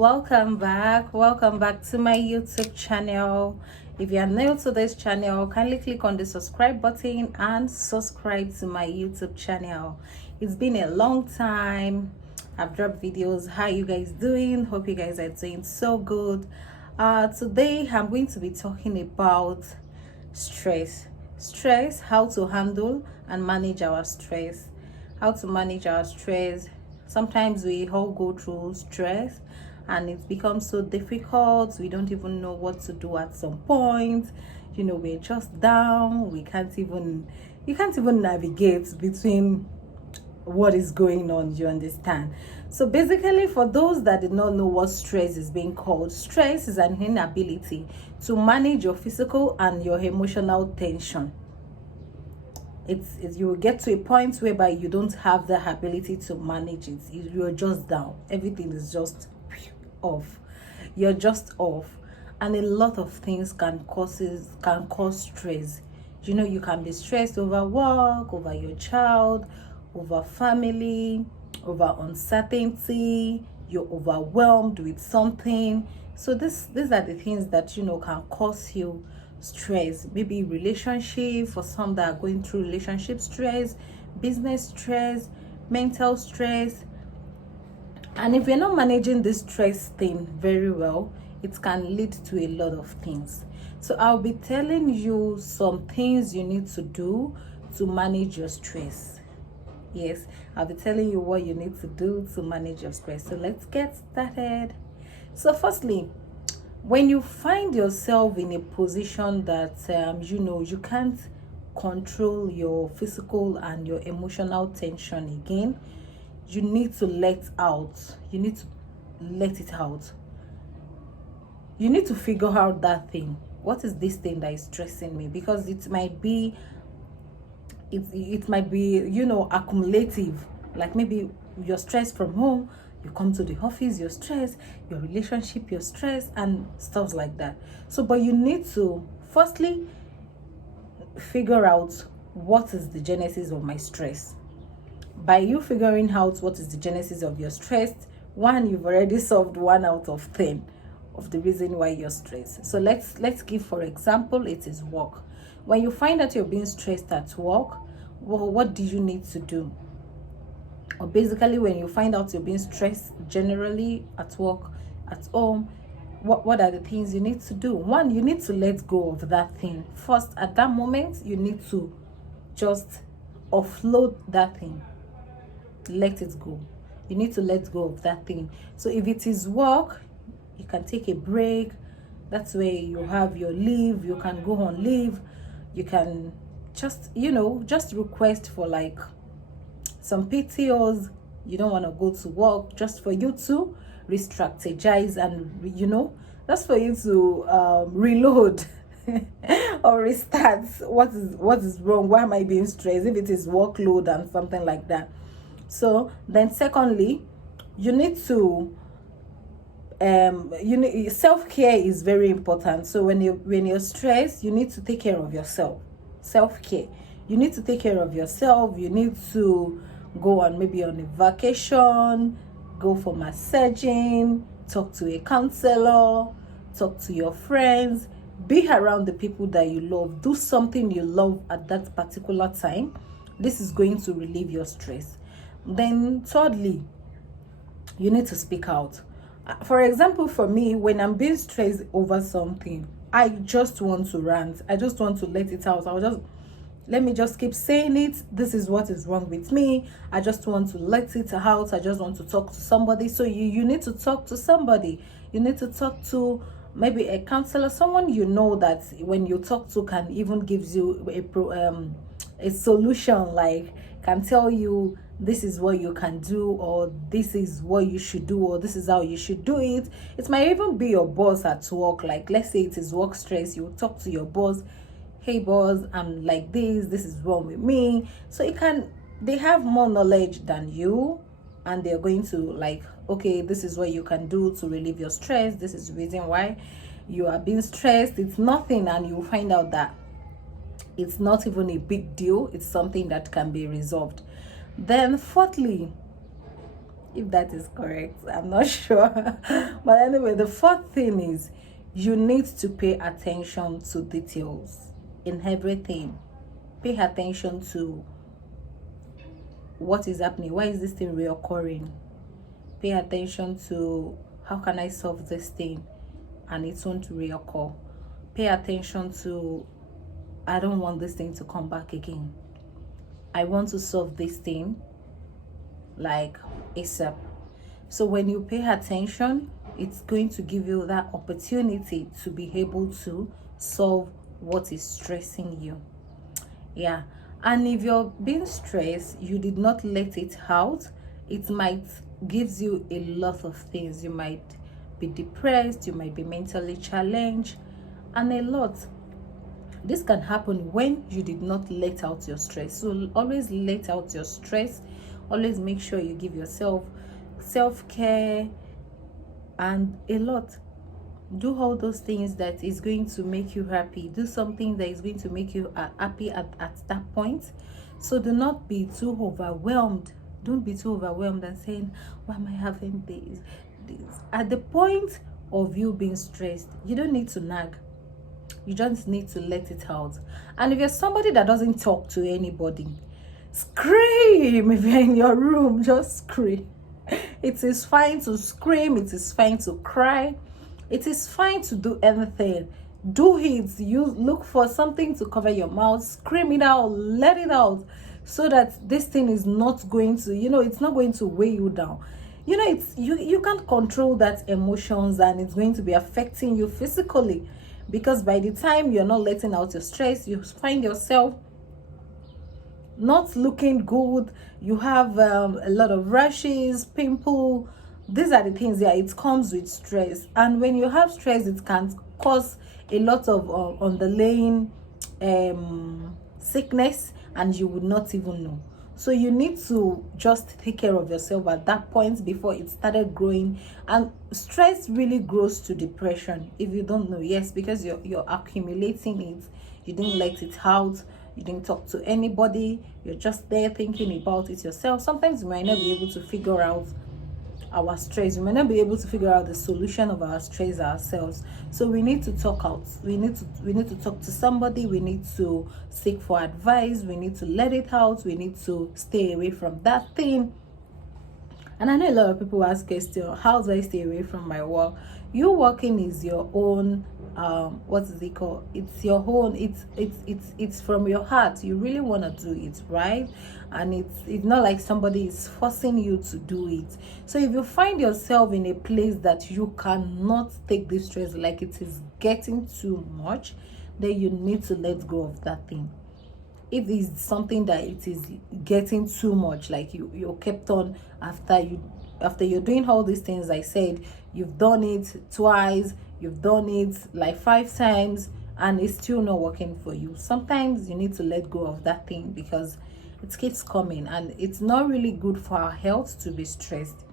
Welcome back to my YouTube channel. If you are new to this channel, kindly click on the subscribe button and subscribe to my YouTube channel. It's been a long time I've dropped videos. How you guys doing? Hope you guys are doing so good. Today I'm going to be talking about stress, how to handle and manage our stress. Sometimes we all go through stress and it becomes so difficult. We don't even know what to do at some point. We're just down. You can't even navigate between what is going on. You understand? So basically, for those that did not know what stress is being called, stress is an inability to manage your physical and your emotional tension. It's you will get to a point whereby you don't have the ability to manage it. You're just down. Everything is just off. You're just off, and a lot of things can cause stress. You can be stressed over work, over your child, over family, over uncertainty. You're overwhelmed with something. So these are the things that can cause you stress. Maybe relationship, for some that are going through relationship stress, business stress, mental stress. And if you're not managing this stress thing very well, it can lead to a lot of things. So I'll be telling you some things you need to do to manage your stress. Yes, I'll be telling you what you need to do to manage your stress. So let's get started. So firstly, when you find yourself in a position that you can't control your physical and your emotional tension again, you need to let it out. You need to figure out that thing. What is this thing that is stressing me? Because it might be accumulative. Like maybe you're stressed from home, you come to the office, you're stressed, your relationship, you're stressed, and stuff like that. So but you need to firstly figure out what is the genesis of my stress. By you figuring out what is the genesis of your stress, you've already solved 1 out of 10 of the reason why you're stressed. So let's give, for example, it is work. When you find that you're being stressed at work, what do you need to do? Or basically, when you find out you're being stressed generally at work, at home, what are the things you need to do? One, you need to let go of that thing. First, at that moment, you need to just offload that thing. Let it go. You need to let go of that thing. So if it is work, you can take a break. That's where you have your leave. You can go on leave. You can just request for like some PTOs. You don't want to go to work, just for you to re-strategize and just for you to reload or restart. What is wrong? Why am I being stressed? If it is workload and something like that. So then secondly, you need to self-care is very important. So when you're stressed, you need to take care of yourself. Self-care. You need to take care of yourself. You need to go on a vacation, go for massaging, talk to a counselor, talk to your friends, be around the people that you love. Do something you love at that particular time. This is going to relieve your stress. Then thirdly, you need to speak out. For example, for me, when I'm being stressed over something, I just want to rant. I just want to let it out. Let me just keep saying it. This is what is wrong with me. I just want to let it out. I just want to talk to somebody. So you need to talk to somebody. You need to talk to maybe a counselor, someone that when you talk to can even gives you a solution, like can tell you this is what you can do, or this is what you should do, or this is how you should do it. It might even be your boss at work. Like let's say it is work stress, you talk to your boss. Hey boss, I'm like this is wrong with me. So they have more knowledge than you, and they're going to like, okay, this is what you can do to relieve your stress. This is the reason why you are being stressed. It's nothing, and you find out that it's not even a big deal. It's something that can be resolved. Then fourthly, if that is correct, I'm not sure. But anyway, the fourth thing is you need to pay attention to details in everything. Pay attention to what is happening, why is this thing reoccurring. Pay attention to how can I solve this thing and it won't reoccur. Pay attention to I don't want this thing to come back again. I want to solve this thing like ASAP. So when you pay attention, it's going to give you that opportunity to be able to solve what is stressing you. Yeah. And if you're being stressed, you did not let it out, it might gives you a lot of things. You might be depressed, you might be mentally challenged, and a lot. This can happen when you did not let out your stress. So always let out your stress. Always make sure you give yourself self-care and a lot. Do all those things that is going to make you happy. Do something that is going to make you happy at that point. So do not be too overwhelmed. Don't be too overwhelmed and saying, why am I having this? At the point of you being stressed, you don't need to nag. You just need to let it out. And if you're somebody that doesn't talk to anybody, scream. If you're in your room, just scream. It is fine to scream. It is fine to cry. It is fine to do anything. Do it. You look for something to cover your mouth. Scream it out. Let it out. So that this thing is not going to, it's not going to weigh you down. It's you can't control that emotions, and it's going to be affecting you physically. Because by the time you're not letting out your stress, you find yourself not looking good. You have a lot of rashes, pimple. These are the things. Yeah, it comes with stress. And when you have stress, it can cause a lot of underlying sickness, and you would not even know. So you need to just take care of yourself at that point before it started growing. And stress really grows to depression if you don't know. Yes, because you're accumulating it. You didn't let it out. You didn't talk to anybody. You're just there thinking about it yourself. Sometimes you might not be able to figure out our stress. We may not be able to figure out the solution of our stress ourselves. So we need to talk out. We need to talk to somebody. We need to seek for advice. We need to let it out. We need to stay away from that thing. And I know a lot of people ask question, how do I stay away from my work? Your working is your own what is it called? It's your own. It's from your heart. You really want to do it, right? And it's not like somebody is forcing you to do it. So if you find yourself in a place that you cannot take this stress, like it is getting too much, then you need to let go of that thing. If it's something that it is getting too much, like you're kept on after you're doing all these things I said, you've done it twice, you've done it like 5 times, and it's still not working for you. Sometimes you need to let go of that thing because it keeps coming, and it's not really good for our health to be stressed.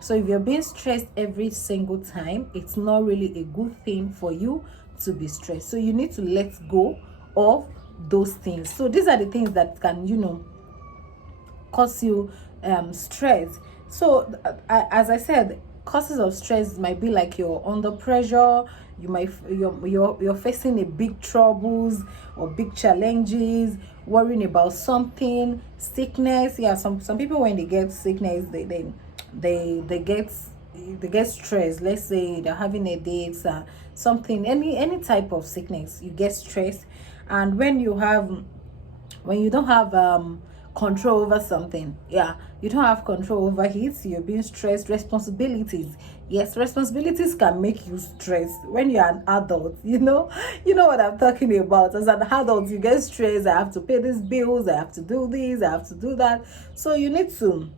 So if you're being stressed every single time, it's not really a good thing for you to be stressed. So you need to let go of those things. So these are the things that can cause you stress. So as I said, causes of stress might be like you're under pressure, you're facing a big troubles or big challenges, worrying about something, sickness. Yeah, some people, when they get sickness, they get stressed. Let's say they're having headaches, something, any type of sickness, you get stressed. And when you don't have control over something, yeah, you don't have control over it, you're being stressed. Responsibilities, yes, responsibilities can make you stressed when you're an adult. You know what I'm talking about. As an adult, you get stressed. I have to pay these bills, I have to do this, I have to do that. So you need to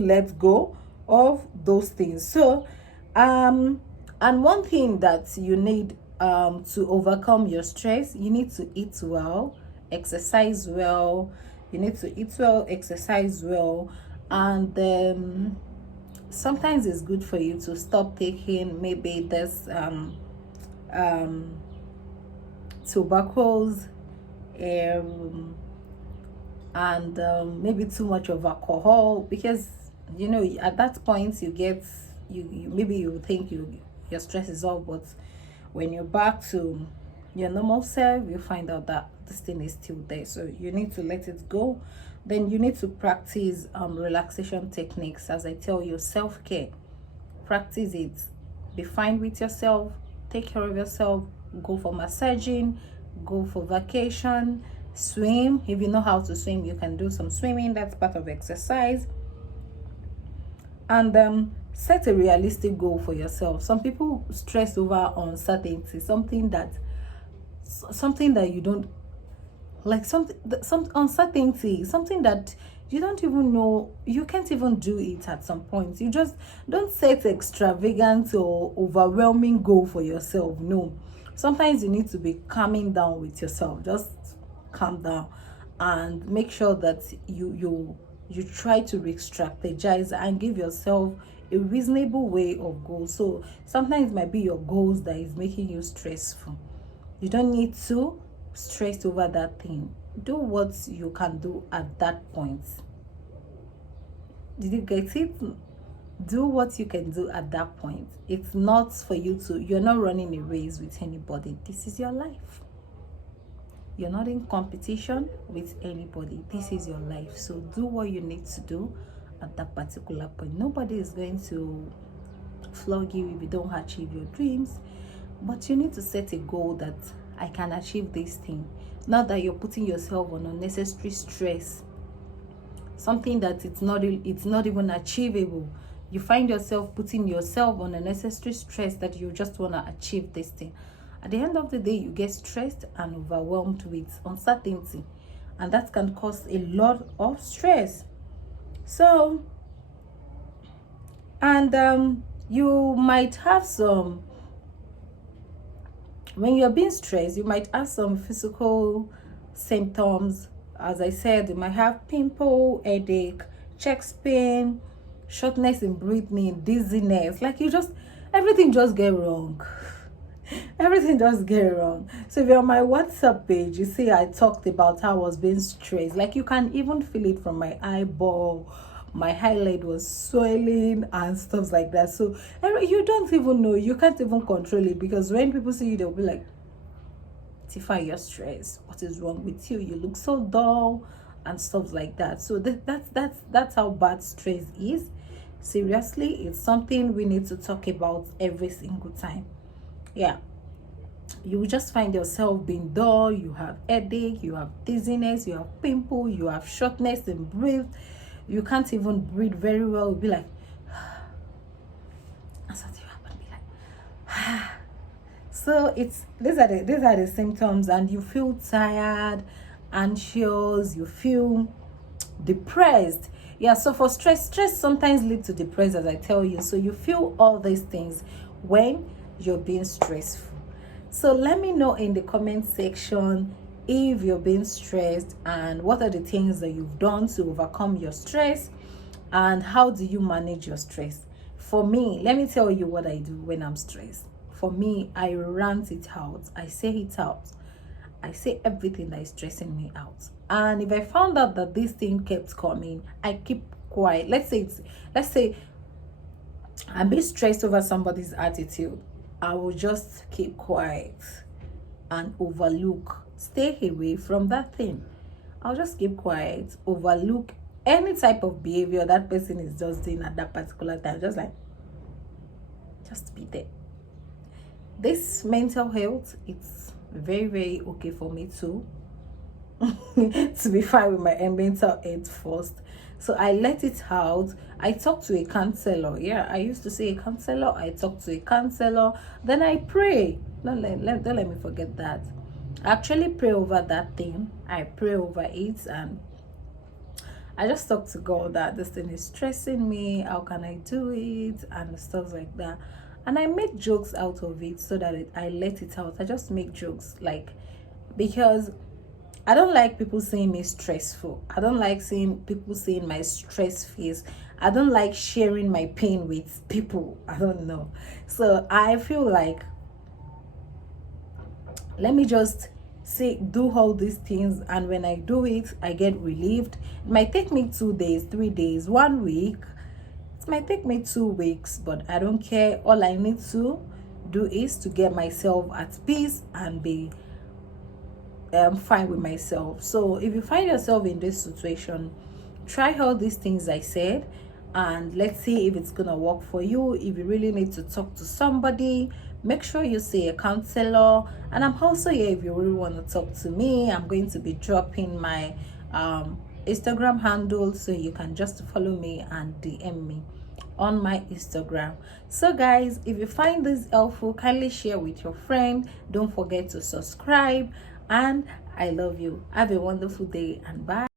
let go of those things. So and one thing that you need to overcome your stress, you need to eat well, exercise well. You need to eat well, exercise well, and sometimes it's good for you to stop taking maybe this tobaccos, and maybe too much of alcohol, because You know, at that point you get, you maybe you think your stress is off, but when you're back to your normal self, you find out that this thing is still there. So you need to let it go. Then you need to practice relaxation techniques. As I tell you, self-care, practice it. Be fine with yourself, take care of yourself, go for massaging, go for vacation, swim. If you know how to swim, you can do some swimming. That's part of exercise. And set a realistic goal for yourself. Some people stress over uncertainty, something that you don't like, some uncertainty, something that you don't even know, you can't even do it at some point. You just don't set extravagant or overwhelming goal for yourself. No, sometimes you need to be calming down with yourself. Just calm down and make sure that you try to re-strategize and give yourself a reasonable way of goals. So sometimes it might be your goals that is making you stressful. You don't need to stress over that thing. Do what you can do at that point. Did you get it? Do what you can do at that point. It's not for you to, you're not running a race with anybody. This is your life. You're not in competition with anybody. This is your life. So do what you need to do at that particular point. Nobody is going to flog you if you don't achieve your dreams, but you need to set a goal that I can achieve this thing. Not that you're putting yourself on unnecessary stress, something that it's not even achievable. You find yourself putting yourself on unnecessary stress that you just want to achieve this thing. At the end of the day, you get stressed and overwhelmed with uncertainty, and that can cause a lot of stress. So, and you might have some, when you're being stressed, you might have some physical symptoms. As I said, you might have pimple, headache, chest pain, shortness in breathing, dizziness. Like everything just get wrong. Everything just get wrong. So if you're on my WhatsApp page, you see I talked about how I was being stressed. Like you can even feel it from my eyeball. My highlight was swelling and stuff like that. So you don't even know, you can't even control it, because when people see you, they'll be like, Tifa, you're stressed. What is wrong with you? You look so dull and stuff like that. So that's how bad stress is. Seriously, it's something we need to talk about every single time. Yeah, you will just find yourself being dull, you have headache, you have dizziness, you have pimple, you have shortness in breath, you can't even breathe very well. You'll be like so it's these are the symptoms, and you feel tired, anxious, you feel depressed. Yeah, so for stress sometimes lead to depression, as I tell you. So you feel all these things when you're being stressful. So let me know in the comment section if you're being stressed, and what are the things that you've done to overcome your stress, and how do you manage your stress. For me, let me tell you what I do when I'm stressed. For me, I rant it out. I say it out. I say everything that is stressing me out. And if I found out that this thing kept coming, I keep quiet. Let's say I'm being stressed over somebody's attitude. I will just keep quiet and stay away from that thing. I'll just keep quiet, overlook any type of behavior that person is just doing at that particular time. Just be there. This mental health, it's very, very okay for me too. To be fine with my mental health first. So I let it out. I talk to a counselor. Yeah, I used to say a counselor. I talk to a counselor. Then I pray. Don't let me forget that. I actually pray over that thing. I pray over it, and I just talk to God that this thing is stressing me. How can I do it? And stuff like that. And I make jokes out of it so that I let it out. I just make jokes, because I don't like people seeing me stressful. I don't like seeing people seeing my stress face. I don't like sharing my pain with people. I don't know. So I feel like, let me just do all these things, and when I do it, I get relieved. It might take me 2 days, 3 days, 1 week. It might take me 2 weeks, but I don't care. All I need to do is to get myself at peace and be fine with myself. So if you find yourself in this situation, try all these things I said, and let's see if it's gonna work for you. If you really need to talk to somebody, make sure you see a counselor. And I'm also here if you really want to talk to me. I'm going to be dropping my Instagram handle, so you can just follow me and DM me on my Instagram. So guys, if you find this helpful, kindly share with your friend. Don't forget to subscribe, and I love you. Have a wonderful day, and bye.